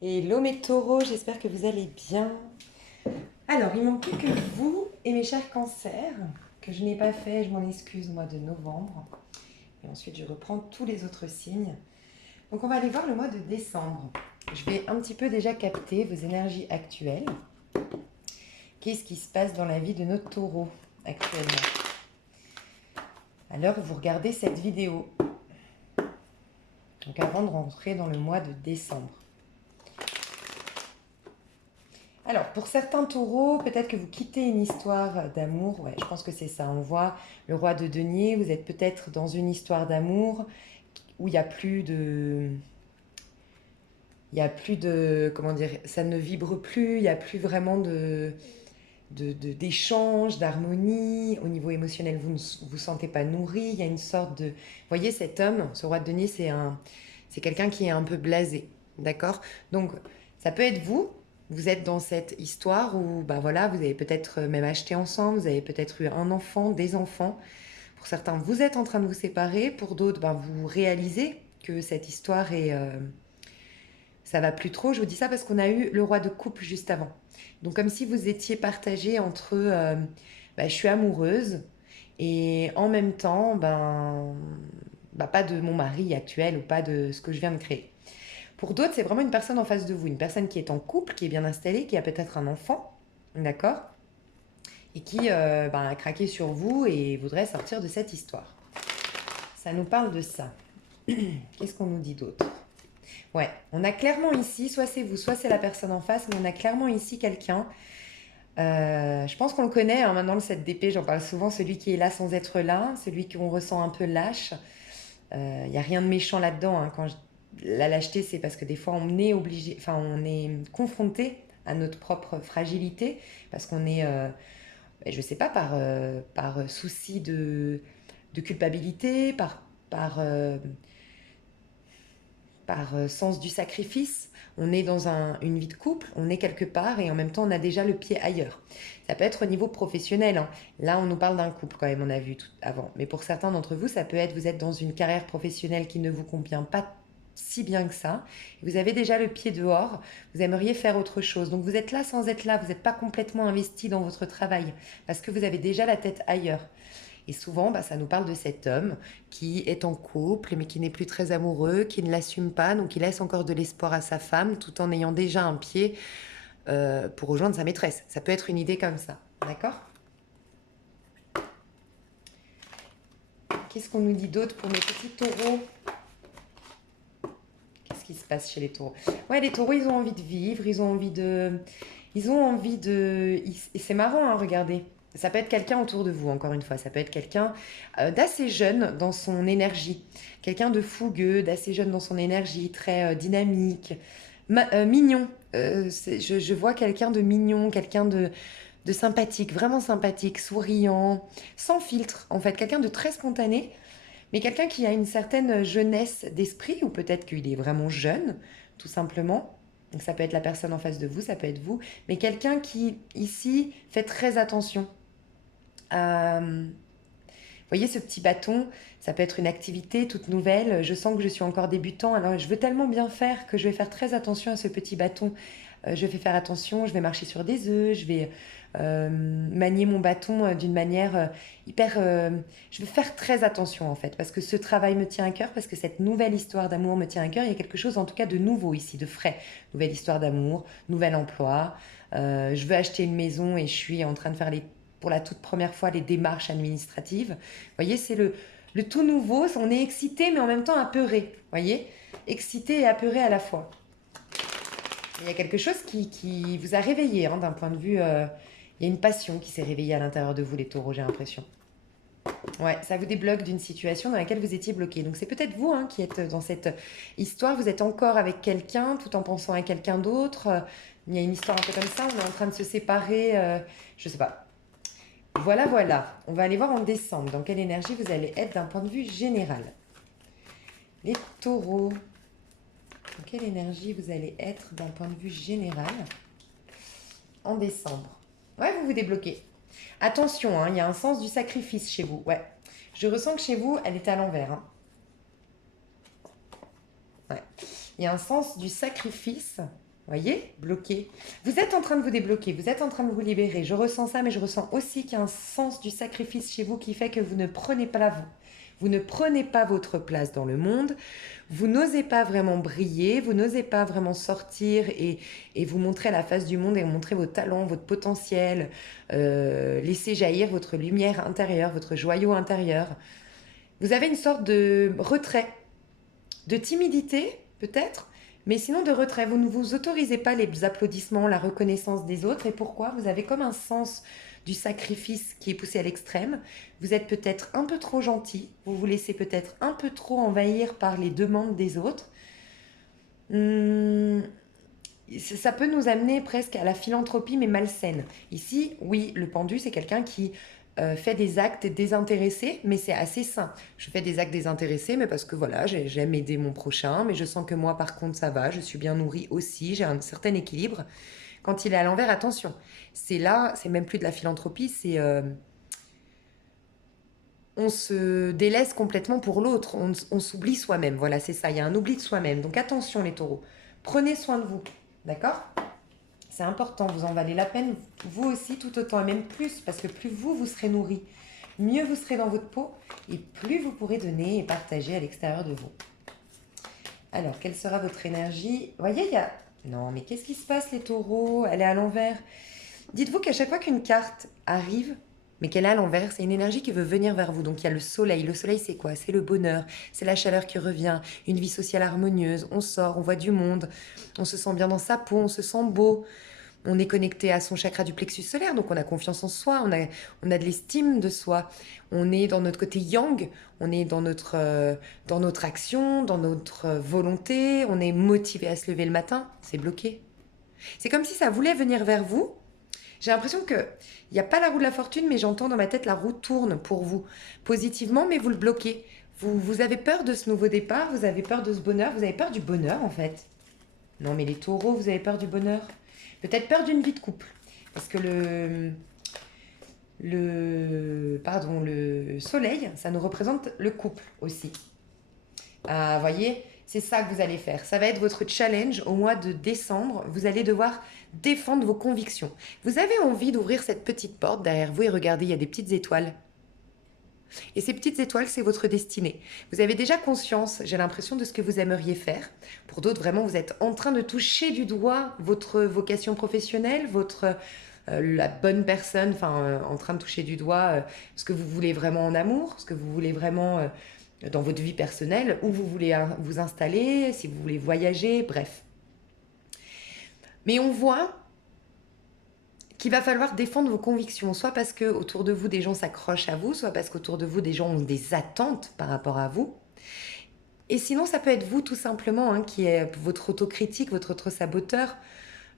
Hello mes taureaux, j'espère que vous allez bien. Alors, il manque plus que vous et mes chers cancers, que je n'ai pas fait, je m'en excuse, mois de novembre. Et ensuite, je reprends tous les autres signes. Donc, on va aller voir le mois de décembre. Je vais un petit peu déjà capter vos énergies actuelles. Qu'est-ce qui se passe dans la vie de nos taureaux actuellement? À l'heure où vous regardez cette vidéo. Donc, avant de rentrer dans le mois de décembre. Alors, pour certains taureaux, peut-être que vous quittez une histoire d'amour. Ouais, je pense que c'est ça. On voit le roi de denier. Vous êtes peut-être dans une histoire d'amour où il n'y a plus de... Il n'y a plus de... Comment dire? Ça ne vibre plus. Il n'y a plus vraiment d'échange, d'harmonie. Au niveau émotionnel, vous ne vous sentez pas nourri. Il y a une sorte de... Vous voyez, cet homme, ce roi de denier, c'est quelqu'un qui est un peu blasé. D'accord? Donc, ça peut être vous. Vous êtes dans cette histoire où, bah voilà, vous avez peut-être même acheté ensemble, vous avez peut-être eu un enfant, des enfants. Pour certains, vous êtes en train de vous séparer. Pour d'autres, bah, vous réalisez que cette histoire est, ça va plus trop. Je vous dis ça parce qu'on a eu le roi de coupe juste avant. Donc comme si vous étiez partagé entre, bah, je suis amoureuse et en même temps, bah, pas de mon mari actuel ou pas de ce que je viens de créer. Pour d'autres, c'est vraiment une personne en face de vous, une personne qui est en couple, qui est bien installée, qui a peut-être un enfant, d'accord? Et qui a craqué sur vous et voudrait sortir de cette histoire. Ça nous parle de ça. Qu'est-ce qu'on nous dit d'autre? Ouais, on a clairement ici, soit c'est vous, soit c'est la personne en face, mais on a clairement ici quelqu'un. Je pense qu'on le connaît, hein, maintenant le 7 d'épée, j'en parle souvent, celui qui est là sans être là, celui qu'on ressent un peu lâche. Il n'y a rien de méchant là-dedans, hein. La lâcheté, c'est parce que des fois on est obligé, enfin on est confronté à notre propre fragilité, parce qu'on est, je sais pas, par souci de culpabilité, par sens du sacrifice. On est dans une vie de couple, on est quelque part et en même temps on a déjà le pied ailleurs. Ça peut être au niveau professionnel, hein. Là, on nous parle d'un couple quand même, on a vu tout avant. Mais pour certains d'entre vous, ça peut être vous êtes dans une carrière professionnelle qui ne vous convient pas si bien que ça. Vous avez déjà le pied dehors, vous aimeriez faire autre chose. Donc vous êtes là sans être là, vous n'êtes pas complètement investi dans votre travail parce que vous avez déjà la tête ailleurs. Et souvent, bah, ça nous parle de cet homme qui est en couple, mais qui n'est plus très amoureux, qui ne l'assume pas, donc il laisse encore de l'espoir à sa femme, tout en ayant déjà un pied pour rejoindre sa maîtresse. Ça peut être une idée comme ça, d'accord? Qu'est-ce qu'on nous dit d'autre pour mes petits taureaux? Qu'est-ce qui se passe chez les taureaux? Ouais, les taureaux, ils ont envie de vivre, ils ont envie de... Ils ont envie de... Et c'est marrant, hein, regardez. Ça peut être quelqu'un autour de vous, encore une fois. Ça peut être quelqu'un d'assez jeune dans son énergie. Quelqu'un de fougueux, d'assez jeune dans son énergie, très dynamique. Mignon. Je vois quelqu'un de mignon, quelqu'un de sympathique, vraiment sympathique, souriant, sans filtre, en fait. Quelqu'un de très spontané, mais quelqu'un qui a une certaine jeunesse d'esprit, ou peut-être qu'il est vraiment jeune, tout simplement. Donc ça peut être la personne en face de vous, ça peut être vous, mais quelqu'un qui, ici, fait très attention. Vous voyez ce petit bâton, ça peut être une activité toute nouvelle. Je sens que je suis encore débutant, alors je veux tellement bien faire que je vais faire très attention à ce petit bâton. Je vais faire attention, je vais marcher sur des œufs, je vais manier mon bâton d'une manière hyper... je vais faire très attention en fait, parce que ce travail me tient à cœur, parce que cette nouvelle histoire d'amour me tient à cœur. Il y a quelque chose en tout cas de nouveau ici, de frais. Nouvelle histoire d'amour, nouvel emploi. Je veux acheter une maison et je suis en train de faire pour la toute première fois les démarches administratives. Vous voyez, c'est le tout nouveau. On est excité mais en même temps apeuré. Vous voyez, excité et apeuré à la fois. Il y a quelque chose qui vous a réveillé, hein, d'un point de vue... il y a une passion qui s'est réveillée à l'intérieur de vous, les taureaux, j'ai l'impression. Ouais, ça vous débloque d'une situation dans laquelle vous étiez bloqué. Donc c'est peut-être vous, hein, qui êtes dans cette histoire. Vous êtes encore avec quelqu'un tout en pensant à quelqu'un d'autre. Il y a une histoire un peu comme ça. On est en train de se séparer. Je sais pas. Voilà, voilà. On va aller voir en décembre dans quelle énergie vous allez être d'un point de vue général. Les taureaux. Dans quelle énergie vous allez être d'un point de vue général en décembre? Ouais, vous vous débloquez. Attention, hein, il y a un sens du sacrifice chez vous. Ouais. Je ressens que chez vous, elle est à l'envers, hein. Ouais. Il y a un sens du sacrifice Voyez, bloqué. Vous êtes en train de vous débloquer, vous êtes en train de vous libérer. Je ressens ça, mais je ressens aussi qu'il y a un sens du sacrifice chez vous qui fait que vous ne prenez pas la vous. Vous ne prenez pas votre place dans le monde. Vous n'osez pas vraiment briller, vous n'osez pas vraiment sortir et vous montrer la face du monde et montrer vos talents, votre potentiel, laisser jaillir votre lumière intérieure, votre joyau intérieur. Vous avez une sorte de retrait, de timidité peut-être, mais sinon de retrait. Vous ne vous autorisez pas les applaudissements, la reconnaissance des autres. Et pourquoi? Vous avez comme un sens du sacrifice qui est poussé à l'extrême. Vous êtes peut-être un peu trop gentil, vous vous laissez peut-être un peu trop envahir par les demandes des autres. Ça peut nous amener presque à la philanthropie, mais malsaine. Ici, oui, le pendu, c'est quelqu'un qui fait des actes désintéressés, mais c'est assez sain. Je fais des actes désintéressés, mais parce que voilà, j'aime aider mon prochain, mais je sens que moi, par contre, ça va, je suis bien nourrie aussi, j'ai un certain équilibre. Quand il est à l'envers, attention, c'est là, c'est même plus de la philanthropie, c'est on se délaisse complètement pour l'autre, on s'oublie soi-même. Voilà, c'est ça, il y a un oubli de soi-même. Donc attention les taureaux, prenez soin de vous, d'accord? C'est important, vous en valez la peine, vous aussi tout autant, et même plus, parce que plus vous serez nourri, mieux vous serez dans votre peau, et plus vous pourrez donner et partager à l'extérieur de vous. Alors, quelle sera votre énergie? Vous voyez, il y a... Non, mais qu'est-ce qui se passe les taureaux? Elle est à l'envers. Dites-vous qu'à chaque fois qu'une carte arrive, mais qu'elle est à l'envers, c'est une énergie qui veut venir vers vous. Donc il y a le soleil. Le soleil, c'est quoi? C'est le bonheur, c'est la chaleur qui revient, une vie sociale harmonieuse. On sort, on voit du monde, on se sent bien dans sa peau, on se sent beau. On est connecté à son chakra du plexus solaire, donc on a confiance en soi, on a de l'estime de soi. On est dans notre côté yang, on est dans notre action, dans notre volonté, on est motivé à se lever le matin, c'est bloqué. C'est comme si ça voulait venir vers vous. J'ai l'impression qu'il n'y a pas la roue de la fortune, mais j'entends dans ma tête la roue tourne pour vous, positivement, mais vous le bloquez. Vous avez peur de ce nouveau départ, vous avez peur de ce bonheur, vous avez peur du bonheur en fait. Non mais les taureaux, vous avez peur du bonheur. Peut-être peur d'une vie de couple. Parce que le soleil, ça nous représente le couple aussi. Ah, voyez, c'est ça que vous allez faire. Ça va être votre challenge au mois de décembre. Vous allez devoir défendre vos convictions. Vous avez envie d'ouvrir cette petite porte derrière vous et regardez, il y a des petites étoiles. Et ces petites étoiles, c'est votre destinée. Vous avez déjà conscience, j'ai l'impression, de ce que vous aimeriez faire. Pour d'autres, vraiment, vous êtes en train de toucher du doigt votre vocation professionnelle, la bonne personne, en train de toucher du doigt ce que vous voulez vraiment en amour, ce que vous voulez vraiment dans votre vie personnelle, où vous voulez vous installer, si vous voulez voyager, bref. Mais on voit qu'il va falloir défendre vos convictions, soit parce que autour de vous des gens s'accrochent à vous, soit parce qu'autour de vous des gens ont des attentes par rapport à vous. Et sinon, ça peut être vous tout simplement, hein, qui est votre autocritique, votre auto-saboteur.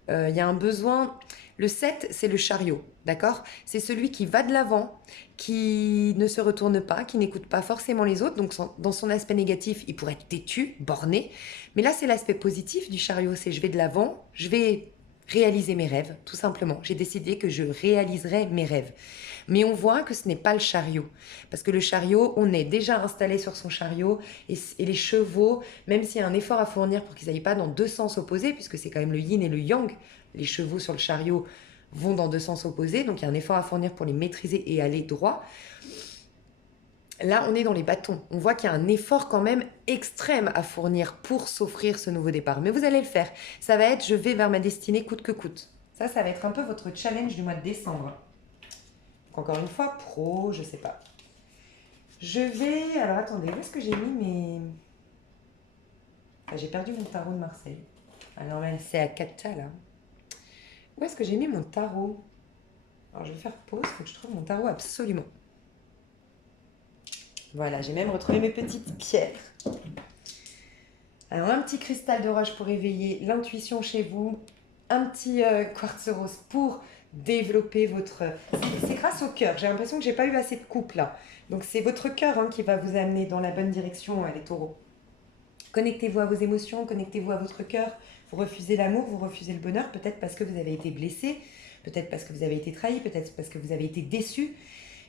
Il y a un besoin. Le 7, c'est le chariot, d'accord? C'est celui qui va de l'avant, qui ne se retourne pas, qui n'écoute pas forcément les autres. Donc, dans son aspect négatif, il pourrait être têtu, borné. Mais là, c'est l'aspect positif du chariot. C'est je vais de l'avant, je vais réaliser mes rêves, tout simplement. J'ai décidé que je réaliserai mes rêves. Mais on voit que ce n'est pas le chariot. Parce que le chariot, on est déjà installé sur son chariot et les chevaux, même s'il y a un effort à fournir pour qu'ils n'aillent pas dans deux sens opposés, puisque c'est quand même le yin et le yang, les chevaux sur le chariot vont dans deux sens opposés, donc il y a un effort à fournir pour les maîtriser et aller droit. Là, on est dans les bâtons. On voit qu'il y a un effort quand même extrême à fournir pour s'offrir ce nouveau départ. Mais vous allez le faire. Ça va être, je vais vers ma destinée coûte que coûte. Ça va être un peu votre challenge du mois de décembre. Donc encore une fois, pro, je sais pas. Je vais... Alors attendez, où est-ce que j'ai mis mes... Ah, j'ai perdu mon tarot de Marseille. Alors là, c'est à Cata, là. Où est-ce que j'ai mis mon tarot? Alors je vais faire pause, il faut que je trouve mon tarot absolument. Voilà, j'ai même retrouvé mes petites pierres. Alors, un petit cristal d'orage pour éveiller l'intuition chez vous. Un petit quartz rose pour développer votre... C'est grâce au cœur. J'ai l'impression que j'ai pas eu assez de couple là. Donc, c'est votre cœur qui va vous amener dans la bonne direction, les taureaux. Connectez-vous à vos émotions, connectez-vous à votre cœur. Vous refusez l'amour, vous refusez le bonheur, peut-être parce que vous avez été blessé, peut-être parce que vous avez été trahi, peut-être parce que vous avez été déçu.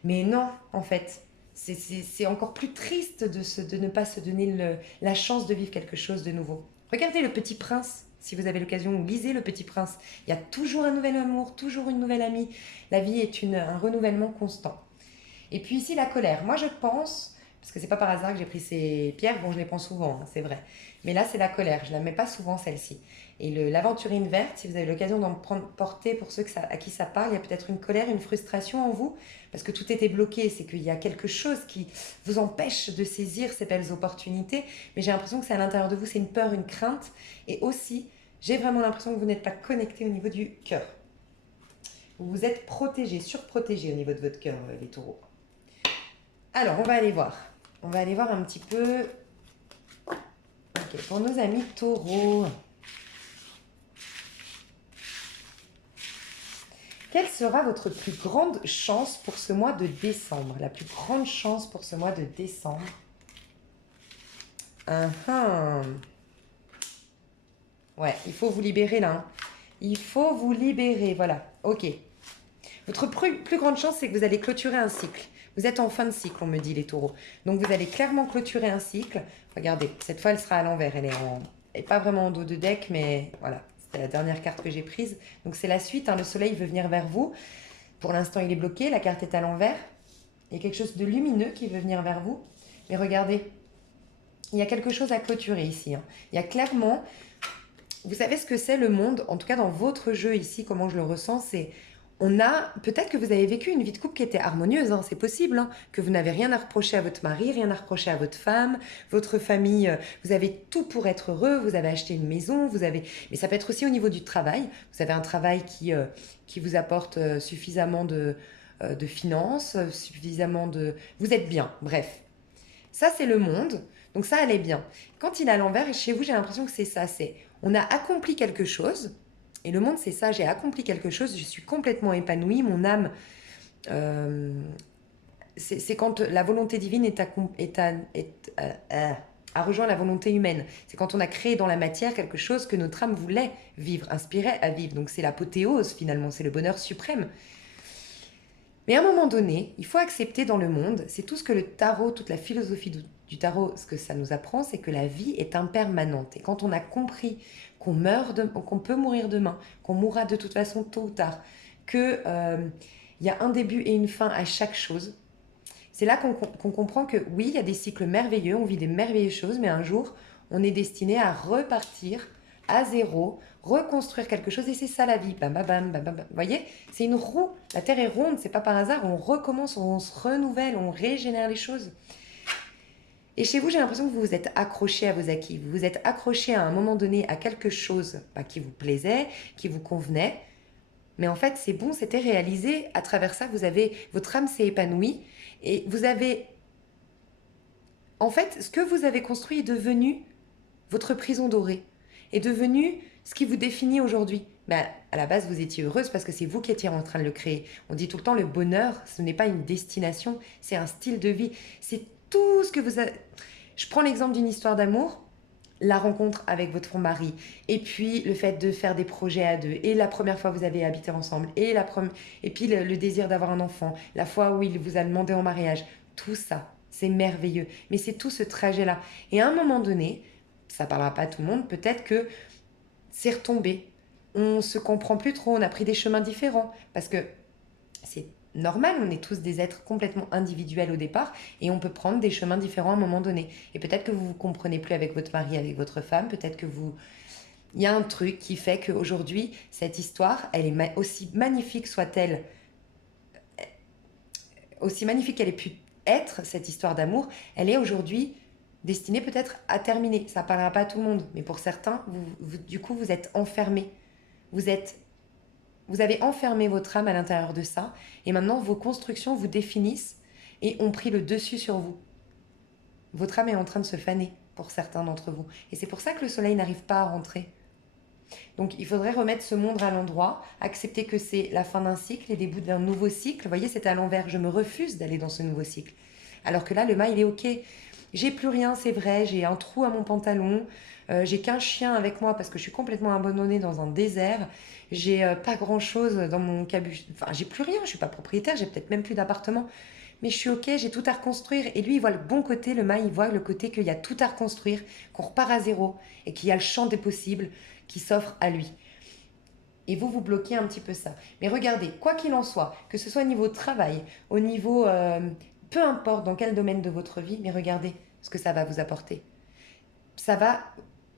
Mais non, en fait... C'est encore plus triste de ne pas se donner la chance de vivre quelque chose de nouveau. Regardez le petit prince. Si vous avez l'occasion, lisez Le Petit Prince. Il y a toujours un nouvel amour, toujours une nouvelle amie. La vie est un renouvellement constant. Et puis ici, la colère. Moi, je pense, parce que c'est pas par hasard que j'ai pris ces pierres, bon, je les prends souvent, hein, c'est vrai. Mais là, c'est la colère. Je la mets pas souvent, celle-ci. Et l'aventurine verte, si vous avez l'occasion d'en porter pour ceux à qui ça parle, il y a peut-être une colère, une frustration en vous, parce que tout était bloqué. C'est qu'il y a quelque chose qui vous empêche de saisir ces belles opportunités. Mais j'ai l'impression que c'est à l'intérieur de vous, c'est une peur, une crainte. Et aussi, j'ai vraiment l'impression que vous n'êtes pas connecté au niveau du cœur. Vous êtes protégé, surprotégé au niveau de votre cœur, les taureaux. Alors, on va aller voir. On va aller voir un petit peu. Ok, pour nos amis taureaux. Quelle sera votre plus grande chance pour ce mois de décembre? La plus grande chance pour ce mois de décembre. Ouais, il faut vous libérer là. Hein. Il faut vous libérer, voilà. Ok. Votre plus grande chance, c'est que vous allez clôturer un cycle. Vous êtes en fin de cycle, on me dit les taureaux. Donc vous allez clairement clôturer un cycle. Regardez, cette fois elle sera à l'envers. Elle est pas vraiment en dos de deck, mais voilà. C'était la dernière carte que j'ai prise. Donc c'est la suite, hein. Le soleil veut venir vers vous. Pour l'instant, il est bloqué. La carte est à l'envers. Il y a quelque chose de lumineux qui veut venir vers vous. Mais regardez, il y a quelque chose à clôturer ici. Hein. Il y a clairement... Vous savez ce que c'est le monde? En tout cas, dans votre jeu ici, comment je le ressens, c'est... Peut-être que vous avez vécu une vie de couple qui était harmonieuse, hein, c'est possible, hein, que vous n'avez rien à reprocher à votre mari, rien à reprocher à votre femme, votre famille, vous avez tout pour être heureux, vous avez acheté une maison, mais ça peut être aussi au niveau du travail, vous avez un travail qui vous apporte suffisamment de finances, suffisamment de... Vous êtes bien, bref. Ça, c'est le monde, donc ça allait bien. Quand il est à l'envers, et chez vous, j'ai l'impression que c'est ça, on a accompli quelque chose. Et le monde, c'est ça, j'ai accompli quelque chose, je suis complètement épanouie, mon âme, c'est quand la volonté divine a rejoint la volonté humaine. C'est quand on a créé dans la matière quelque chose que notre âme voulait vivre, inspirait à vivre. Donc c'est l'apothéose finalement, c'est le bonheur suprême. Mais à un moment donné, il faut accepter dans le monde, c'est tout ce que le tarot, toute la philosophie du tarot, ce que ça nous apprend, c'est que la vie est impermanente. Et quand on a compris qu'on peut mourir demain, qu'on mourra de toute façon tôt ou tard, qu'il y a un début et une fin à chaque chose, c'est là qu'on comprend que oui, il y a des cycles merveilleux, on vit des merveilleuses choses, mais un jour, on est destiné à repartir à zéro, reconstruire quelque chose, et c'est ça la vie. Bam, bam, bam, bam, bam. Vous voyez, c'est une roue. La Terre est ronde, c'est pas par hasard. On recommence, on se renouvelle, on régénère les choses. Et chez vous, j'ai l'impression que vous vous êtes accroché à vos acquis. Vous vous êtes accroché à un moment donné à quelque chose qui vous plaisait, qui vous convenait. Mais en fait, c'est bon, c'était réalisé. À travers ça, votre âme s'est épanouie. Et vous avez... En fait, ce que vous avez construit est devenu votre prison dorée. Est devenu ce qui vous définit aujourd'hui. Ben, à la base, vous étiez heureuse parce que c'est vous qui étiez en train de le créer. On dit tout le temps, le bonheur, ce n'est pas une destination, c'est un style de vie. C'est tout ce que vous avez... Je prends l'exemple d'une histoire d'amour, la rencontre avec votre mari, et puis le fait de faire des projets à deux, et la première fois vous avez habité ensemble, et puis le désir d'avoir un enfant, la fois où il vous a demandé en mariage, tout ça, c'est merveilleux. Mais c'est tout ce trajet-là. Et à un moment donné, ça parlera pas à tout le monde, peut-être que c'est retombé. On se comprend plus trop, on a pris des chemins différents. Parce que c'est normal, on est tous des êtres complètement individuels au départ et on peut prendre des chemins différents à un moment donné. Et peut-être que vous vous comprenez plus avec votre mari, avec votre femme, peut-être que il y a un truc qui fait qu'aujourd'hui, cette histoire, elle est aussi magnifique soit-elle, aussi magnifique qu'elle ait pu être, cette histoire d'amour, elle est aujourd'hui destinée peut-être à terminer. Ça ne parlera pas à tout le monde, mais pour certains, du coup, vous êtes enfermés. Vous avez enfermé votre âme à l'intérieur de ça, et maintenant, vos constructions vous définissent et ont pris le dessus sur vous. Votre âme est en train de se faner pour certains d'entre vous. Et c'est pour ça que le soleil n'arrive pas à rentrer. Donc, il faudrait remettre ce monde à l'endroit, accepter que c'est la fin d'un cycle et le début d'un nouveau cycle. Vous voyez, c'est à l'envers. Je me refuse d'aller dans ce nouveau cycle. Alors que là, le mât, il est OK. J'ai plus rien, c'est vrai. J'ai un trou à mon pantalon. J'ai qu'un chien avec moi parce que je suis complètement abandonnée dans un désert. J'ai pas grand-chose dans mon cabuche. Enfin, j'ai plus rien. Je suis pas propriétaire. J'ai peut-être même plus d'appartement. mais je suis ok, j'ai tout à reconstruire. Et lui, il voit le bon côté, le mât, il voit le côté qu'il y a tout à reconstruire, qu'on repart à zéro et qu'il y a le champ des possibles qui s'offre à lui. Et vous, vous bloquez un petit peu ça. Mais regardez, quoi qu'il en soit, que ce soit au niveau travail, au niveau... peu importe dans quel domaine de votre vie, mais regardez ce que ça va vous apporter. Ça va...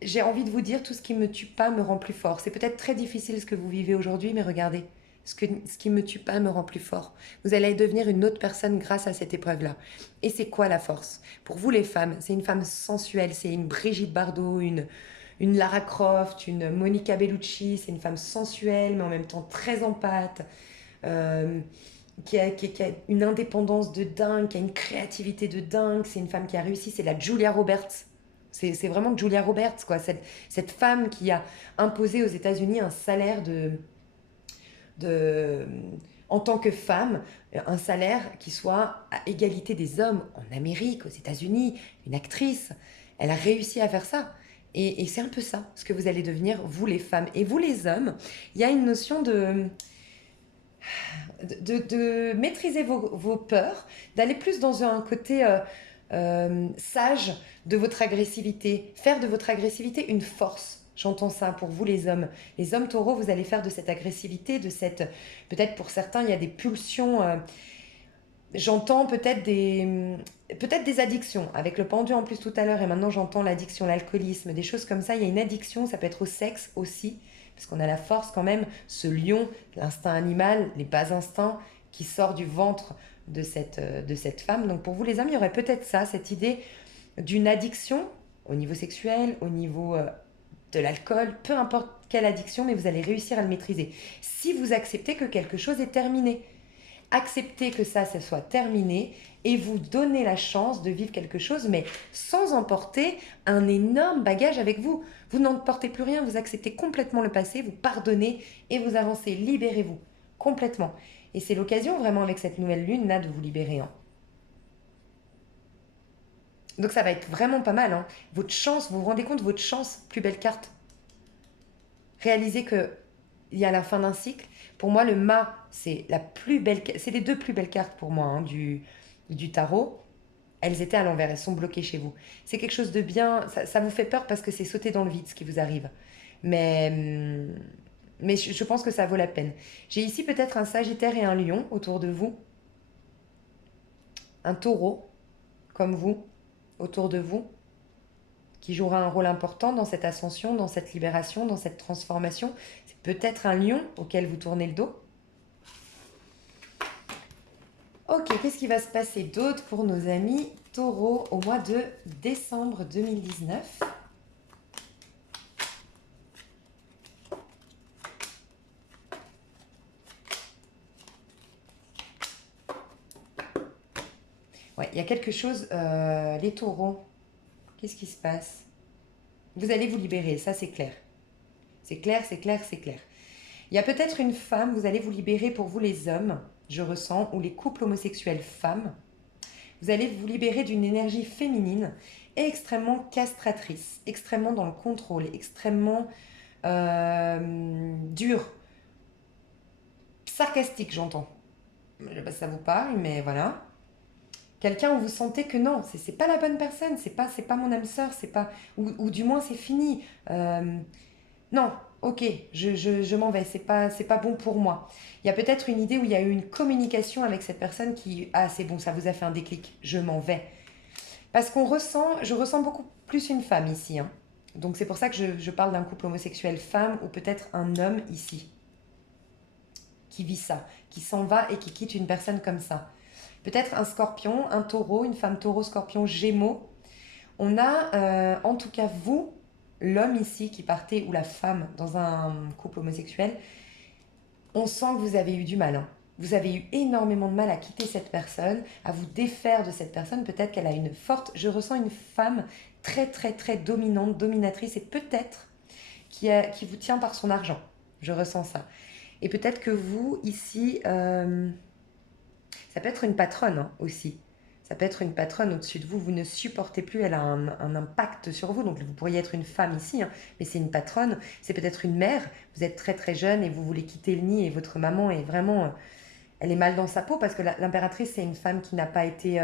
J'ai envie de vous dire, tout ce qui ne me tue pas me rend plus fort. C'est peut-être très difficile ce que vous vivez aujourd'hui, mais regardez, ce qui ne me tue pas me rend plus fort. Vous allez devenir une autre personne grâce à cette épreuve-là. Et c'est quoi la force? Pour vous les femmes, c'est une femme sensuelle, c'est une Brigitte Bardot, une Lara Croft, une Monica Bellucci, c'est une femme sensuelle, mais en même temps très empathe, euh, qui a une indépendance de dingue, qui a une créativité de dingue, c'est une femme qui a réussi, c'est la Julia Roberts. C'est vraiment Julia Roberts, quoi. Cette femme qui a imposé aux États-Unis un salaire de, en tant que femme, un salaire qui soit à égalité des hommes en Amérique, aux États-Unis, une actrice. Elle a réussi à faire ça. Et c'est un peu ça, ce que vous allez devenir, vous les femmes. Et vous les hommes, il y a une notion de maîtriser vos peurs, d'aller plus dans un côté sage de votre agressivité, faire de votre agressivité une force. J'entends ça pour vous les hommes. Les hommes taureaux, vous allez faire de cette agressivité, de cette... Peut-être pour certains, il y a des pulsions... j'entends peut-être des addictions. Avec le pendu en plus tout à l'heure, et maintenant j'entends l'addiction, l'alcoolisme, des choses comme ça. Il y a une addiction, ça peut être au sexe aussi, parce qu'on a la force quand même, ce lion, l'instinct animal, les bas instincts qui sort du ventre de cette femme. Donc pour vous les hommes, il y aurait peut-être ça, cette idée d'une addiction au niveau sexuel, au niveau de l'alcool, peu importe quelle addiction, mais vous allez réussir à le maîtriser. Si vous acceptez que quelque chose est terminé, acceptez que ça soit terminé et vous donnez la chance de vivre quelque chose, mais sans emporter un énorme bagage avec vous. Vous n'emportez plus rien, vous acceptez complètement le passé, vous pardonnez et vous avancez. Libérez-vous complètement. Et c'est l'occasion vraiment avec cette nouvelle lune là de vous libérer. Hein. Donc ça va être vraiment pas mal. Hein. Votre chance, vous vous rendez compte, votre chance, plus belle carte. Réalisez que il y a la fin d'un cycle. Pour moi, le mât, c'est la plus belle, c'est les deux plus belles cartes pour moi hein, du tarot. Elles étaient à l'envers, elles sont bloquées chez vous. C'est quelque chose de bien, ça vous fait peur parce que c'est sauter dans le vide ce qui vous arrive. Mais, mais je pense que ça vaut la peine. J'ai ici peut-être un Sagittaire et un Lion autour de vous. Un taureau, comme vous, autour de vous, qui jouera un rôle important dans cette ascension, dans cette libération, dans cette transformation. C'est peut-être un lion auquel vous tournez le dos. Ok, qu'est-ce qui va se passer d'autre pour nos amis taureaux au mois de décembre 2019 ? Ouais, il y a quelque chose, les taureaux, qu'est-ce qui se passe ? Vous allez vous libérer, ça c'est clair. C'est clair, c'est clair, c'est clair. Il y a peut-être une femme, vous allez vous libérer pour vous les hommes, je ressens, ou les couples homosexuels femmes. Vous allez vous libérer d'une énergie féminine extrêmement castratrice, extrêmement dans le contrôle, extrêmement dure, sarcastique, j'entends. Je ne sais pas si ça vous parle, mais voilà. Quelqu'un où vous sentez que non, c'est pas la bonne personne, c'est pas mon âme sœur, c'est pas ou du moins c'est fini. Non, ok, je m'en vais, c'est pas bon pour moi. Il y a peut-être une idée où il y a eu une communication avec cette personne qui ah c'est bon, ça vous a fait un déclic, je m'en vais. Parce je ressens beaucoup plus une femme ici, hein. Donc c'est pour ça que je parle d'un couple homosexuel femme ou peut-être un homme ici qui vit ça, qui s'en va et qui quitte une personne comme ça. Peut-être un scorpion, un taureau, une femme taureau, scorpion, gémeaux. On a, en tout cas vous, l'homme ici qui partait ou la femme dans un couple homosexuel, on sent que vous avez eu du mal. Hein. Vous avez eu énormément de mal à quitter cette personne, à vous défaire de cette personne. Peut-être qu'elle a une forte... Je ressens une femme très, très, très dominante, dominatrice et peut-être qui vous tient par son argent. Je ressens ça. Et peut-être que vous, ici... ça peut être une patronne hein, aussi. Ça peut être une patronne au-dessus de vous. Vous ne supportez plus, elle a un impact sur vous. Donc vous pourriez être une femme ici, hein, mais c'est une patronne. C'est peut-être une mère. Vous êtes très très jeune et vous voulez quitter le nid et votre maman est vraiment... elle est mal dans sa peau parce que l'impératrice, c'est une femme qui n'a pas été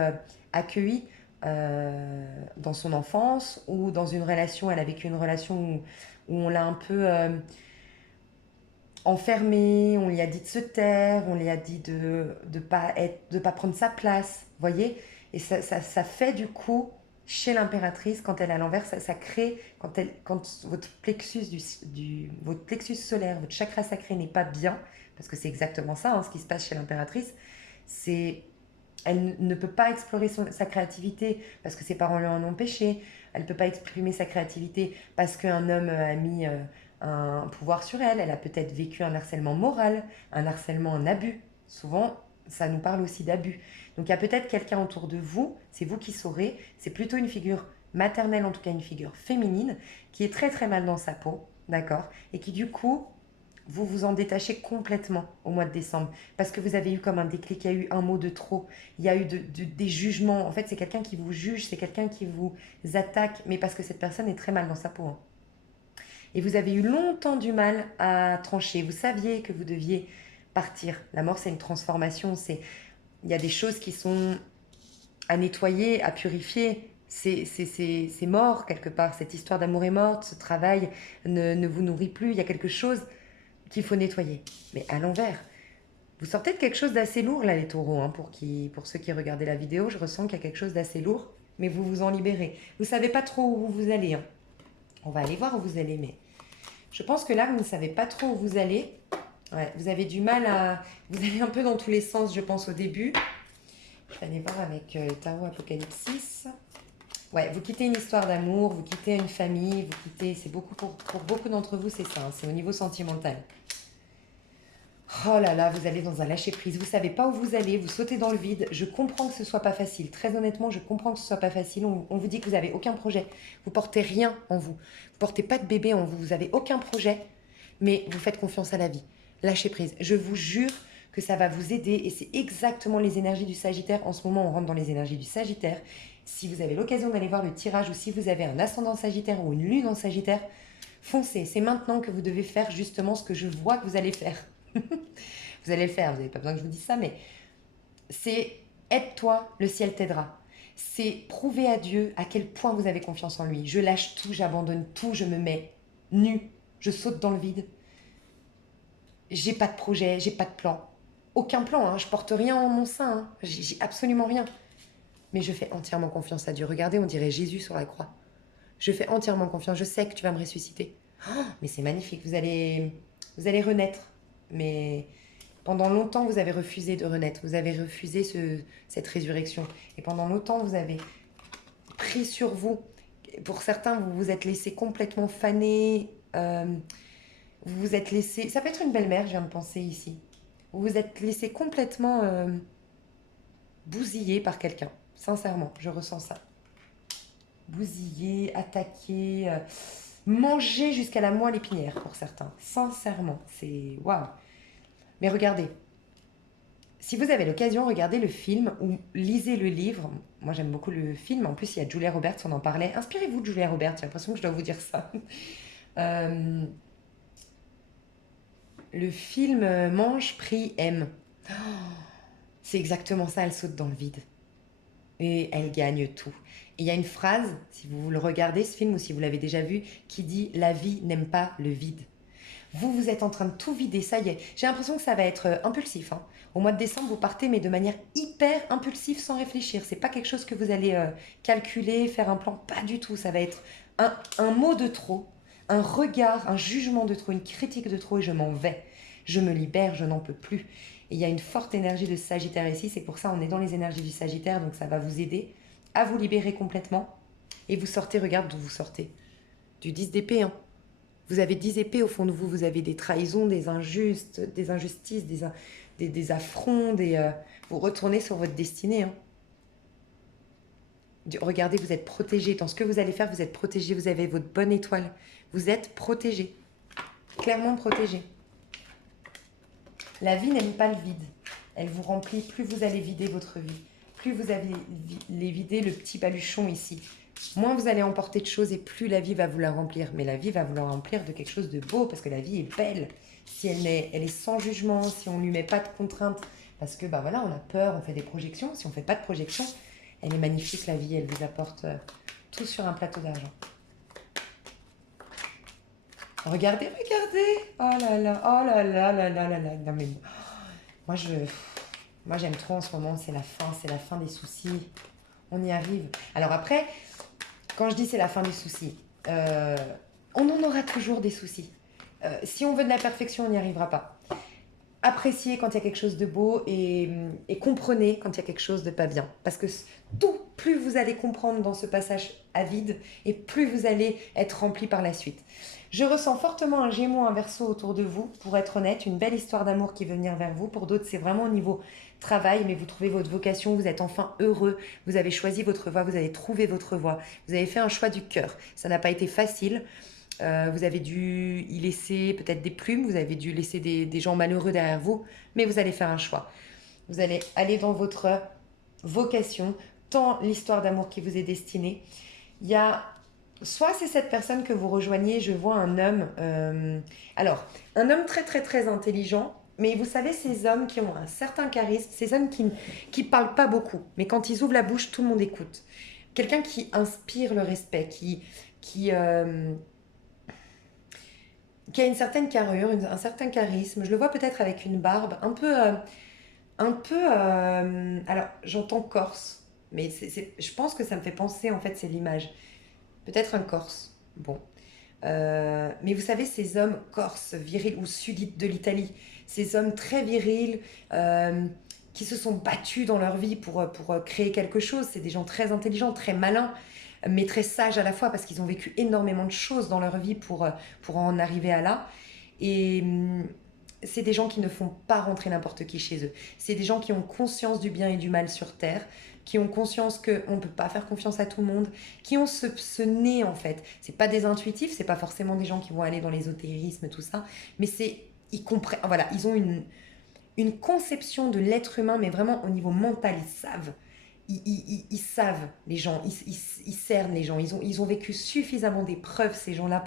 accueillie dans son enfance ou dans une relation, elle a vécu une relation où on l'a un peu enfermée, on lui a dit de se taire, on lui a dit de pas prendre sa place, vous voyez. Et ça fait du coup, chez l'impératrice, quand elle est à l'envers, ça crée, quand votre votre plexus solaire, votre chakra sacré n'est pas bien, parce que c'est exactement ça, hein, ce qui se passe chez l'impératrice, c'est elle ne peut pas explorer sa créativité parce que ses parents lui en ont empêché. Elle ne peut pas exprimer sa créativité parce qu'un homme a mis un pouvoir sur elle. Elle a peut-être vécu un harcèlement moral, un harcèlement, un abus. Souvent, ça nous parle aussi d'abus. Donc il y a peut-être quelqu'un autour de vous, c'est vous qui saurez, c'est plutôt une figure maternelle, en tout cas une figure féminine, qui est très très mal dans sa peau, d'accord. Et qui du coup vous vous en détachez complètement au mois de décembre parce que vous avez eu comme un déclic, il y a eu un mot de trop, il y a eu des jugements. En fait, c'est quelqu'un qui vous juge, c'est quelqu'un qui vous attaque, mais parce que cette personne est très mal dans sa peau, hein. Et vous avez eu longtemps du mal à trancher. Vous saviez que vous deviez partir. La mort, c'est une transformation. Il y a des choses qui sont à nettoyer, à purifier. C'est mort quelque part. Cette histoire d'amour est morte. Ce travail ne vous nourrit plus. Il y a quelque chose qu'il faut nettoyer. Mais à l'envers. Vous sortez de quelque chose d'assez lourd là, les taureaux, hein, pour ceux qui regardaient la vidéo. Je ressens qu'il y a quelque chose d'assez lourd, mais vous vous en libérez. Vous savez pas trop où vous allez, hein. On va aller voir où vous allez, mais je pense que là, vous ne savez pas trop où vous allez. Ouais, vous avez du mal à... Vous allez un peu dans tous les sens, je pense, au début. Je vais aller voir avec Tarot Apocalypsis. Ouais, vous quittez une histoire d'amour, vous quittez une famille, vous quittez... C'est beaucoup pour beaucoup d'entre vous, c'est ça, hein, c'est au niveau sentimental. Oh là là, vous allez dans un lâcher-prise, vous savez pas où vous allez, vous sautez dans le vide. Je comprends que ce soit pas facile. Très honnêtement, je comprends que ce soit pas facile. On vous dit que vous avez aucun projet. Vous portez rien en vous. Vous portez pas de bébé en vous. Vous avez aucun projet, mais vous faites confiance à la vie. Lâchez prise. Je vous jure que ça va vous aider et c'est exactement les énergies du Sagittaire. En ce moment, on rentre dans les énergies du Sagittaire. Si vous avez l'occasion d'aller voir le tirage ou si vous avez un ascendant Sagittaire ou une lune en Sagittaire, foncez. C'est maintenant que vous devez faire justement ce que je vois que vous allez faire. Vous allez le faire, vous n'avez pas besoin que je vous dise ça, mais c'est aide-toi, le ciel t'aidera. C'est prouver à Dieu à quel point vous avez confiance en lui. Je lâche tout, j'abandonne tout, je me mets nu, je saute dans le vide. J'ai pas de projet, j'ai pas de plan. Aucun plan, hein, je porte rien en mon sein, hein, j'ai absolument rien. Mais je fais entièrement confiance à Dieu. Regardez, on dirait Jésus sur la croix. Je fais entièrement confiance, je sais que tu vas me ressusciter. Oh, mais c'est magnifique, vous allez renaître. Mais pendant longtemps, vous avez refusé de renaître. Vous avez refusé cette résurrection. Et pendant longtemps, vous avez pris sur vous. Pour certains, vous vous êtes laissé complètement faner. Vous vous êtes laissé... Ça peut être une belle-mère, je viens de penser ici. Vous vous êtes laissé complètement bousiller par quelqu'un. Sincèrement, je ressens ça. Bousiller, attaquer... manger jusqu'à la moelle épinière pour certains. Sincèrement, c'est waouh. Mais regardez, si vous avez l'occasion, regardez le film ou lisez le livre. Moi, j'aime beaucoup le film. En plus, il y a Julia Roberts, on en parlait. Inspirez-vous de Julia Roberts, j'ai l'impression que je dois vous dire ça. Le film Mange, prie, aime. Oh, c'est exactement ça, elle saute dans le vide. Et elle gagne tout. Et il y a une phrase, si vous le regardez ce film ou si vous l'avez déjà vu, qui dit « La vie n'aime pas le vide ». Vous êtes en train de tout vider, ça y est. J'ai l'impression que ça va être impulsif, hein. Au mois de décembre, vous partez, mais de manière hyper impulsive, sans réfléchir. C'est pas quelque chose que vous allez calculer, faire un plan, pas du tout. Ça va être un mot de trop, un regard, un jugement de trop, une critique de trop, et je m'en vais. Je me libère, je n'en peux plus. Et il y a une forte énergie de Sagittaire ici, c'est pour ça on est dans les énergies du Sagittaire, donc ça va vous aider à vous libérer complètement. Et vous sortez, regarde d'où vous sortez. Du 10 d'épée, hein. Vous avez 10 épées au fond de vous, vous avez des trahisons, des injustices, des affronts, vous retournez sur votre destinée, hein. Regardez, vous êtes protégé. Dans ce que vous allez faire, vous êtes protégé. Vous avez votre bonne étoile. Vous êtes protégé. Clairement protégé. La vie n'aime pas le vide. Elle vous remplit. Plus vous allez vider votre vie, plus vous allez vider le petit baluchon ici, moins vous allez emporter de choses et plus la vie va vous la remplir. Mais la vie va vous la remplir de quelque chose de beau parce que la vie est belle. Si elle est sans jugement, si on ne lui met pas de contraintes, Parce que bah voilà, on a peur, on fait des projections. Si on ne fait pas de projections, elle est magnifique la vie, elle vous apporte tout sur un plateau d'argent. Regardez, regardez. Oh là là, oh là là là là là là. Non mais moi je, moi j'aime trop en ce moment. C'est la fin des soucis. On y arrive. Alors après, quand je dis c'est la fin des soucis, on en aura toujours des soucis. Si on veut de la perfection, on n'y arrivera pas. Appréciez quand il y a quelque chose de beau et comprenez quand il y a quelque chose de pas bien. Parce que plus vous allez comprendre dans ce passage à vide et plus vous allez être rempli par la suite. Je ressens fortement un Gémeaux, un Verseau autour de vous, pour être honnête, une belle histoire d'amour qui veut venir vers vous. Pour d'autres, c'est vraiment au niveau travail, mais vous trouvez votre vocation, vous êtes enfin heureux, vous avez choisi votre voie, vous avez trouvé votre voie, vous avez fait un choix du cœur. Ça n'a pas été facile. Vous avez dû y laisser peut-être des plumes, vous avez dû laisser des gens malheureux derrière vous, mais vous allez faire un choix. Vous allez aller dans votre vocation, tant l'histoire d'amour qui vous est destinée. Il y a soit c'est cette personne que vous rejoignez, je vois un homme, alors un homme très très très intelligent, mais vous savez ces hommes qui ont un certain charisme, ces hommes qui parlent pas beaucoup, mais quand ils ouvrent la bouche, tout le monde écoute. Quelqu'un qui inspire le respect, qui a une certaine carrure, un certain charisme. Je le vois peut-être avec une barbe alors j'entends corse, mais je pense que ça me fait penser, en fait, c'est l'image. Peut-être un corse. Bon. Mais vous savez, ces hommes corses, virils, ou sud de l'Italie, ces hommes très virils, qui se sont battus dans leur vie pour créer quelque chose, c'est des gens très intelligents, très malins, mais très sages à la fois, parce qu'ils ont vécu énormément de choses dans leur vie pour en arriver à là. Et c'est des gens qui ne font pas rentrer n'importe qui chez eux. C'est des gens qui ont conscience du bien et du mal sur Terre, qui ont conscience qu'on ne peut pas faire confiance à tout le monde, qui ont ce nez, en fait. C'est pas des intuitifs, c'est pas forcément des gens qui vont aller dans l'ésotérisme, tout ça, mais ils comprennent, voilà, ils ont une conception de l'être humain, mais vraiment au niveau mental, ils savent. Ils savent, les gens, ils cernent les gens, ils ont vécu suffisamment d'épreuves, ces gens-là,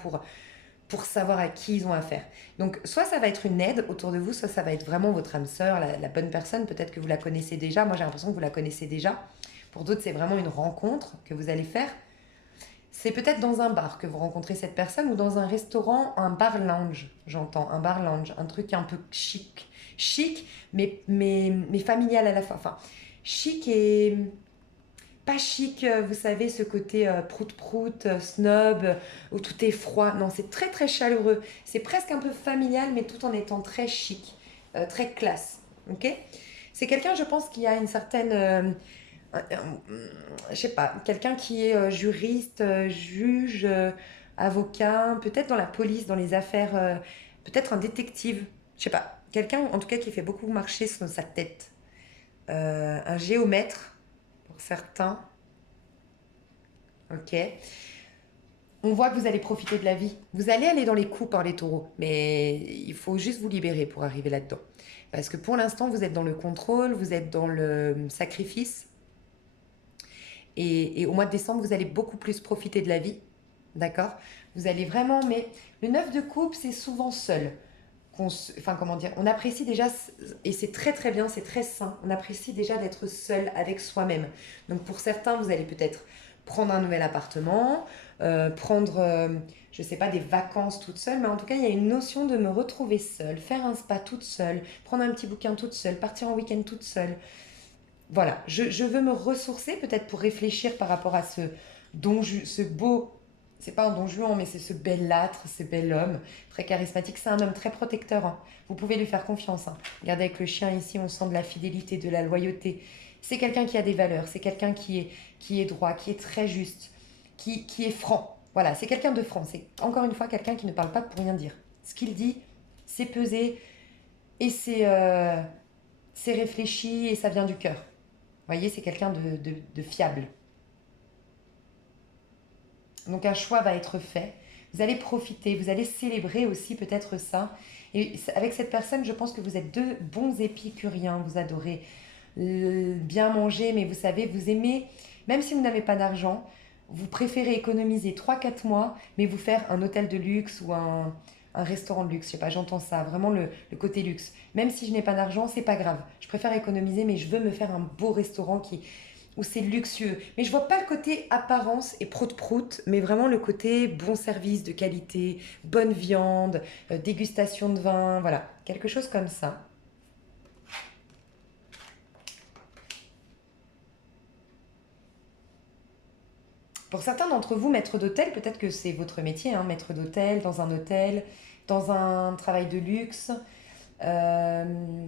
pour savoir à qui ils ont affaire. Donc, soit ça va être une aide autour de vous, soit ça va être vraiment votre âme sœur, la bonne personne. Peut-être que vous la connaissez déjà. Moi, j'ai l'impression que vous la connaissez déjà. Pour d'autres, c'est vraiment une rencontre que vous allez faire. C'est peut-être dans un bar que vous rencontrez cette personne ou dans un restaurant, un bar lounge, j'entends, un bar lounge, un truc un peu chic. Chic, mais familial à la fois. Enfin, chic et pas chic, vous savez, ce côté prout-prout, snob, où tout est froid. Non, c'est très très chaleureux. C'est presque un peu familial, mais tout en étant très chic, très classe. Ok. C'est quelqu'un, je pense, qui a une certaine, je sais pas, quelqu'un qui est juriste, juge, avocat, peut-être dans la police, dans les affaires, peut-être un détective, je sais pas. Quelqu'un, en tout cas, qui fait beaucoup marcher sur sa tête. Un géomètre, pour certains. Ok. On voit que vous allez profiter de la vie. Vous allez aller dans les coups par les taureaux, mais il faut juste vous libérer pour arriver là-dedans. Parce que pour l'instant, vous êtes dans le contrôle, vous êtes dans le sacrifice. Et au mois de décembre, vous allez beaucoup plus profiter de la vie. D'accord. Vous allez vraiment... Mais le 9 de coupe, c'est souvent seul. Enfin, comment dire, on apprécie déjà, et c'est très très bien, c'est très sain, on apprécie déjà d'être seul avec soi-même. Donc pour certains, vous allez peut-être prendre un nouvel appartement, prendre, je sais pas, des vacances toute seule, mais en tout cas, il y a une notion de me retrouver seule, faire un spa toute seule, prendre un petit bouquin toute seule, partir en week-end toute seule. Voilà, je veux me ressourcer peut-être pour réfléchir par rapport à ce beau, c'est pas un don Juan, mais c'est ce bel âtre, ce bel homme, très charismatique. C'est un homme très protecteur, hein. Vous pouvez lui faire confiance, hein. Regardez avec le chien ici, on sent de la fidélité, de la loyauté. C'est quelqu'un qui a des valeurs, c'est quelqu'un qui est droit, qui est très juste, qui est franc. Voilà, c'est quelqu'un de franc. C'est encore une fois quelqu'un qui ne parle pas pour rien dire. Ce qu'il dit, c'est pesé et c'est réfléchi et ça vient du cœur. Vous voyez, c'est quelqu'un de fiable. Donc un choix va être fait. Vous allez profiter, vous allez célébrer aussi peut-être ça. Et avec cette personne, je pense que vous êtes deux bons épicuriens. Vous adorez bien manger, mais vous savez, vous aimez, même si vous n'avez pas d'argent, vous préférez économiser 3 4 mois, mais vous faire un hôtel de luxe ou un restaurant de luxe. Je sais pas, j'entends ça, vraiment le côté luxe. Même si je n'ai pas d'argent, c'est pas grave. Je préfère économiser, mais je veux me faire un beau restaurant où c'est luxueux. Mais je vois pas le côté apparence et prout-prout, mais vraiment le côté bon service de qualité, bonne viande, dégustation de vin, voilà, quelque chose comme ça. Pour certains d'entre vous, maître d'hôtel, peut-être que c'est votre métier, hein, maître d'hôtel, dans un travail de luxe. Euh,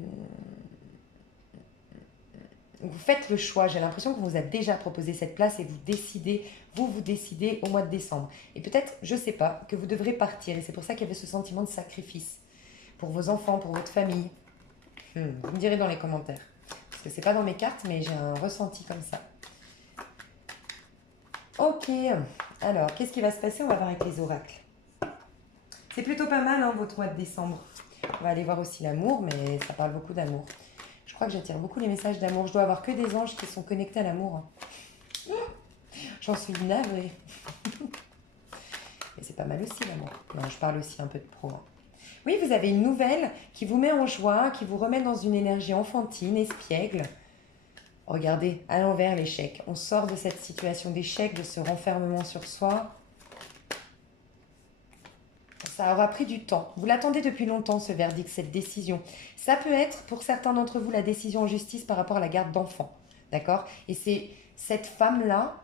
vous faites le choix. J'ai l'impression qu'on vous a déjà proposé cette place et vous décidez au mois de décembre. Et peut-être, je ne sais pas, que vous devrez partir. Et c'est pour ça qu'il y avait ce sentiment de sacrifice pour vos enfants, pour votre famille. Vous me direz dans les commentaires. Parce que c'est pas dans mes cartes, mais j'ai un ressenti comme ça. Ok, alors qu'est-ce qui va se passer? On va voir avec les oracles. C'est plutôt pas mal, hein, votre mois de décembre. On va aller voir aussi l'amour, mais ça parle beaucoup d'amour. Je crois que j'attire beaucoup les messages d'amour. Je dois avoir que des anges qui sont connectés à l'amour. J'en suis navrée. Mais c'est pas mal aussi l'amour. Non, je parle aussi un peu de pro. Oui, vous avez une nouvelle qui vous met en joie, qui vous remet dans une énergie enfantine, espiègle. Regardez, à l'envers l'échec. On sort de cette situation d'échec, de ce renfermement sur soi. Ça aura pris du temps. Vous l'attendez depuis longtemps, ce verdict, cette décision. Ça peut être, pour certains d'entre vous, la décision en justice par rapport à la garde d'enfants. D'accord? Et c'est cette femme-là,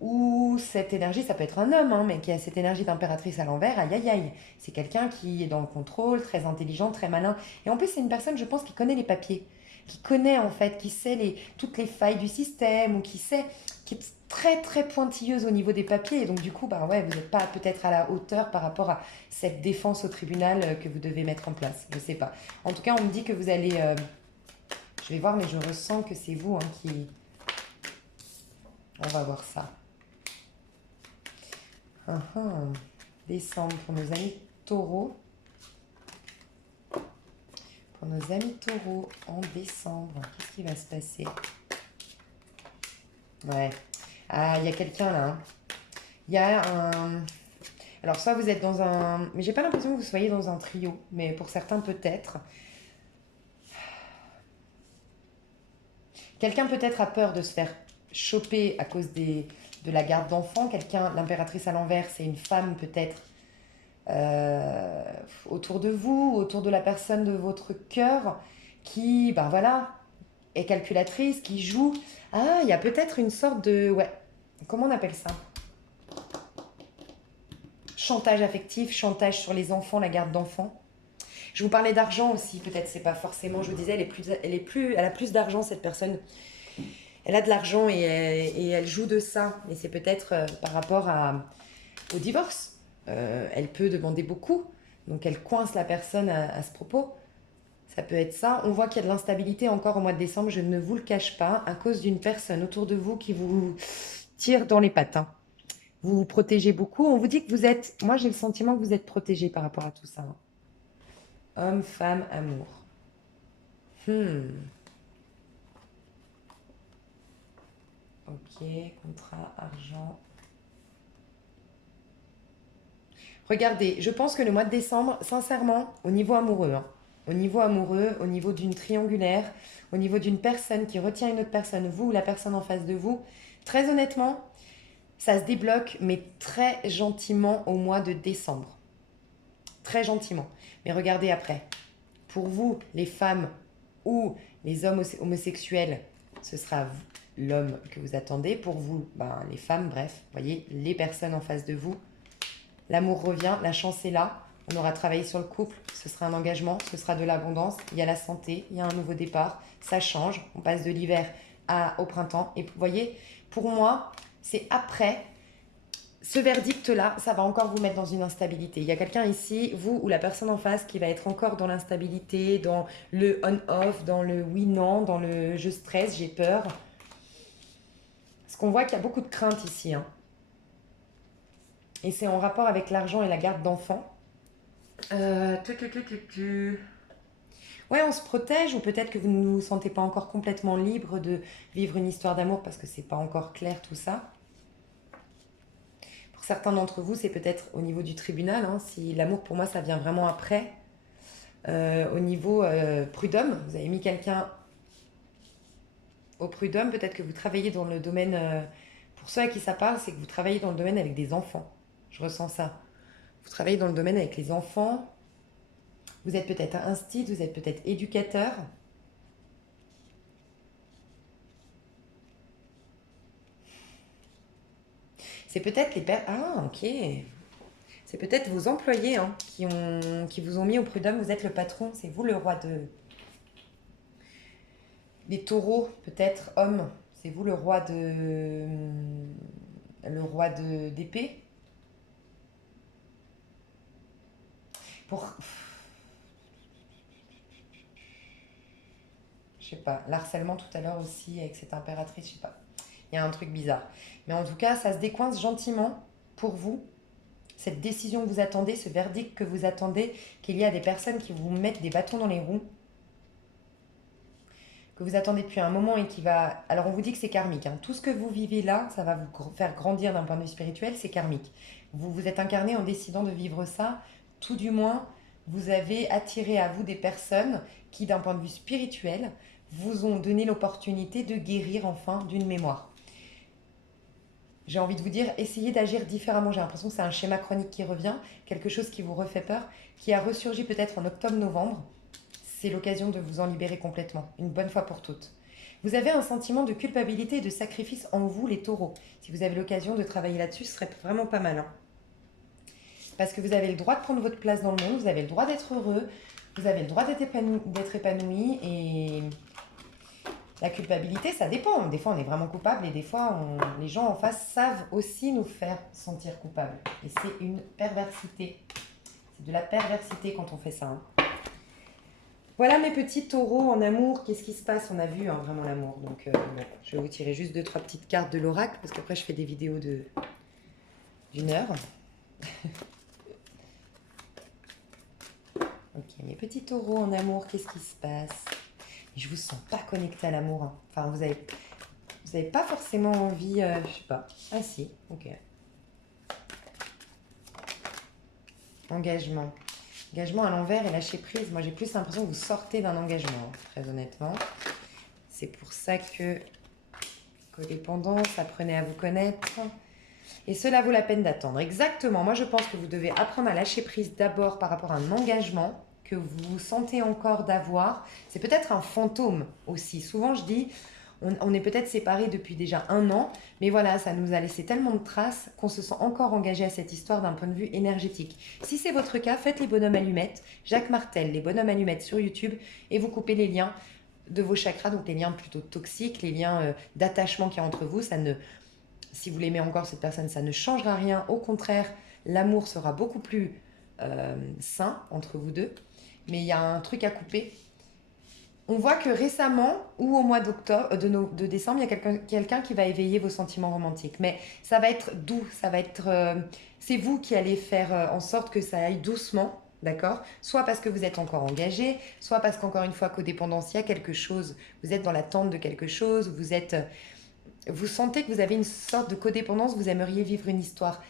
ou cette énergie, ça peut être un homme, hein, mais qui a cette énergie d'impératrice à l'envers, aïe aïe aïe. C'est quelqu'un qui est dans le contrôle, très intelligent, très malin. Et en plus, c'est une personne, je pense, qui connaît les papiers, qui connaît en fait, qui sait toutes les failles du système, ou qui est très très pointilleuse au niveau des papiers. Et donc du coup, bah ouais, vous n'êtes pas peut-être à la hauteur par rapport à cette défense au tribunal que vous devez mettre en place. Je sais pas. En tout cas, on me dit que vous allez... je vais voir, mais je ressens que c'est vous hein, qui... On va voir ça. Décembre pour nos amis taureaux. Pour nos amis taureaux en décembre, qu'est-ce qui va se passer? Ouais. Ah, il y a quelqu'un là. Hein. Il y a un... Alors, soit vous êtes dans un... Mais j'ai pas l'impression que vous soyez dans un trio, mais pour certains peut-être. Quelqu'un peut-être a peur de se faire choper à cause de la garde d'enfants. Quelqu'un, l'impératrice à l'envers, c'est une femme peut-être autour de vous, autour de la personne de votre cœur qui, ben voilà, est calculatrice, qui joue. Ah, il y a peut-être une sorte de... Ouais, comment on appelle ça? Chantage affectif, chantage sur les enfants, la garde d'enfants. Je vous parlais d'argent aussi, peut-être c'est pas forcément, je vous disais, elle a plus d'argent cette personne. Elle a de l'argent et elle joue de ça. Et c'est peut-être par rapport au divorce. Elle peut demander beaucoup, donc elle coince la personne à ce propos. Ça peut être ça. On voit qu'il y a de l'instabilité encore au mois de décembre, je ne vous le cache pas, à cause d'une personne autour de vous qui vous tire dans les pattes. Hein. Vous vous protégez beaucoup. On vous dit que vous êtes... Moi, j'ai le sentiment que vous êtes protégé par rapport à tout ça. Hein. Homme, femme, amour. Ok, contrat, argent. Regardez, je pense que le mois de décembre, sincèrement, au niveau amoureux, hein, au niveau d'une triangulaire, au niveau d'une personne qui retient une autre personne, vous ou la personne en face de vous, très honnêtement, ça se débloque, mais très gentiment au mois de décembre. Très gentiment. Mais regardez après. Pour vous, les femmes ou les hommes homosexuels, ce sera l'homme que vous attendez. Pour vous, ben, les femmes, bref, voyez, les personnes en face de vous. L'amour revient, la chance est là. On aura travaillé sur le couple, ce sera un engagement, ce sera de l'abondance. Il y a la santé, il y a un nouveau départ. Ça change, on passe de l'hiver au printemps. Et vous voyez, pour moi, c'est après ce verdict-là, ça va encore vous mettre dans une instabilité. Il y a quelqu'un ici, vous ou la personne en face, qui va être encore dans l'instabilité, dans le on-off, dans le oui-non, dans le je stresse, j'ai peur. Parce qu'on voit qu'il y a beaucoup de crainte ici. Hein. Et c'est en rapport avec l'argent et la garde d'enfants. Ouais, on se protège, ou peut-être que vous ne vous sentez pas encore complètement libre de vivre une histoire d'amour parce que c'est pas encore clair tout ça. Pour certains d'entre vous, c'est peut-être au niveau du tribunal. Hein, si l'amour, pour moi, ça vient vraiment après. Au niveau prud'homme, vous avez mis quelqu'un au prud'homme. Peut-être que vous travaillez dans le domaine... pour ceux à qui ça parle, c'est que vous travaillez dans le domaine avec des enfants. Je ressens ça. Vous travaillez dans le domaine avec les enfants. Vous êtes peut-être instit, vous êtes peut-être éducateur. C'est peut-être les pères... Ah, ok. C'est peut-être vos employés hein, qui vous ont mis au prud'homme. Vous êtes le patron, c'est vous le roi de... Les taureaux, peut-être hommes. C'est vous le roi de... Le roi d'épée. Pour... Je sais pas. L'harcèlement tout à l'heure aussi avec cette impératrice, je sais pas. Il y a un truc bizarre. Mais en tout cas, ça se décoince gentiment pour vous. Cette décision que vous attendez, ce verdict que vous attendez, qu'il y a des personnes qui vous mettent des bâtons dans les roues, que vous attendez depuis un moment et qui va... Alors on vous dit que c'est karmique. Hein. Tout ce que vous vivez là, ça va vous faire grandir d'un point de vue spirituel, c'est karmique. Vous vous êtes incarné en décidant de vivre ça. Tout du moins, vous avez attiré à vous des personnes qui, d'un point de vue spirituel, vous ont donné l'opportunité de guérir enfin d'une mémoire. J'ai envie de vous dire, essayez d'agir différemment. J'ai l'impression que c'est un schéma chronique qui revient, quelque chose qui vous refait peur, qui a ressurgi peut-être en octobre-novembre. C'est l'occasion de vous en libérer complètement, une bonne fois pour toutes. Vous avez un sentiment de culpabilité et de sacrifice en vous, les taureaux. Si vous avez l'occasion de travailler là-dessus, ce serait vraiment pas mal. Hein. Parce que vous avez le droit de prendre votre place dans le monde, vous avez le droit d'être heureux, vous avez le droit d'être épanoui et... La culpabilité, ça dépend. Des fois, on est vraiment coupable et des fois, les gens en face savent aussi nous faire sentir coupables. Et c'est une perversité. C'est de la perversité quand on fait ça. Hein. Voilà mes petits taureaux en amour. Qu'est-ce qui se passe? On a vu hein, vraiment l'amour. Donc, bon, je vais vous tirer juste 2-3 petites cartes de l'oracle parce qu'après, je fais des vidéos d'une heure. Ok, mes petits taureaux en amour, qu'est-ce qui se passe? Je vous sens pas connecté à l'amour. Hein. Enfin, vous avez pas forcément envie, je sais pas. Ah si, ok. Engagement. Engagement à l'envers et lâcher prise. Moi, j'ai plus l'impression que vous sortez d'un engagement, hein, très honnêtement. C'est pour ça que codépendance, apprenez à vous connaître. Et cela vaut la peine d'attendre. Exactement. Moi, je pense que vous devez apprendre à lâcher prise d'abord par rapport à un engagement que vous sentez encore d'avoir. C'est peut-être un fantôme aussi. Souvent, je dis, on est peut-être séparés depuis déjà 1 an, mais voilà, ça nous a laissé tellement de traces qu'on se sent encore engagé à cette histoire d'un point de vue énergétique. Si c'est votre cas, faites les bonhommes allumettes, Jacques Martel, les bonhommes allumettes sur YouTube, et vous coupez les liens de vos chakras, donc les liens plutôt toxiques, les liens d'attachement qu'il y a entre vous. Ça ne, si vous l'aimez encore, cette personne, ça ne changera rien. Au contraire, l'amour sera beaucoup plus sain entre vous deux. Mais il y a un truc à couper. On voit que récemment, ou au mois de décembre, il y a quelqu'un qui va éveiller vos sentiments romantiques. Mais ça va être doux, ça va être... c'est vous qui allez faire en sorte que ça aille doucement, d'accord? Soit parce que vous êtes encore engagé, soit parce qu'encore une fois, codépendance, il y a quelque chose, vous êtes dans l'attente de quelque chose, vous sentez que vous avez une sorte de codépendance, vous aimeriez vivre une histoire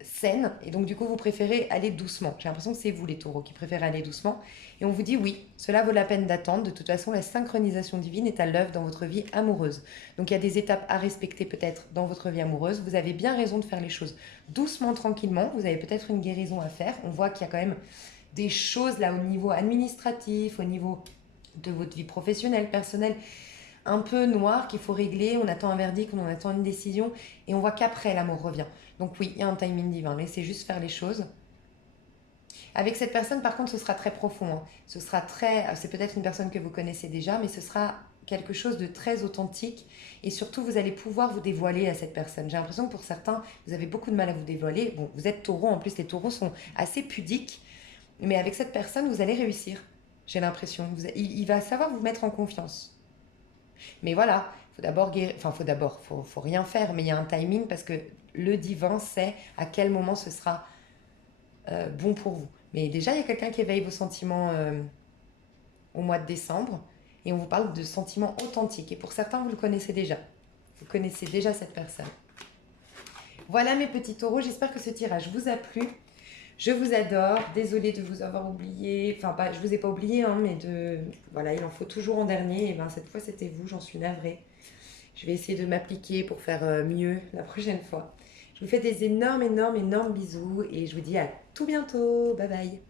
saine, et donc du coup vous préférez aller doucement. J'ai l'impression que c'est vous les taureaux qui préférez aller doucement, et on vous dit oui, cela vaut la peine d'attendre. De toute façon, la synchronisation divine est à l'œuvre dans votre vie amoureuse. Donc il y a des étapes à respecter peut-être dans votre vie amoureuse. Vous avez bien raison de faire les choses doucement, tranquillement. Vous avez peut-être une guérison à faire. On voit qu'il y a quand même des choses là au niveau administratif, au niveau de votre vie professionnelle, personnelle, un peu noir qu'il faut régler. On attend un verdict, on attend une décision, et on voit qu'après l'amour revient. Donc oui, il y a un timing divin, laissez juste faire les choses. Avec cette personne, par contre, ce sera très profond. Hein. Ce sera très... C'est peut-être une personne que vous connaissez déjà, mais ce sera quelque chose de très authentique. Et surtout, vous allez pouvoir vous dévoiler à cette personne. J'ai l'impression que pour certains, vous avez beaucoup de mal à vous dévoiler. Bon, vous êtes taureau, en plus, les taureaux sont assez pudiques. Mais avec cette personne, vous allez réussir. J'ai l'impression. Il va savoir vous mettre en confiance. Mais voilà, faut d'abord guérir... Enfin, faut rien faire, mais il y a un timing parce que le divin sait à quel moment ce sera bon pour vous. Mais déjà, il y a quelqu'un qui éveille vos sentiments au mois de décembre, et on vous parle de sentiments authentiques. Et pour certains, vous le connaissez déjà. Vous connaissez déjà cette personne. Voilà mes petits taureaux, j'espère que ce tirage vous a plu. Je vous adore, désolée de vous avoir oublié, enfin pas, je vous ai pas oublié, hein, mais voilà, il en faut toujours en dernier, et ben cette fois c'était vous, j'en suis navrée. Je vais essayer de m'appliquer pour faire mieux la prochaine fois. Je vous fais des énormes, énormes, énormes bisous et je vous dis à tout bientôt, bye bye.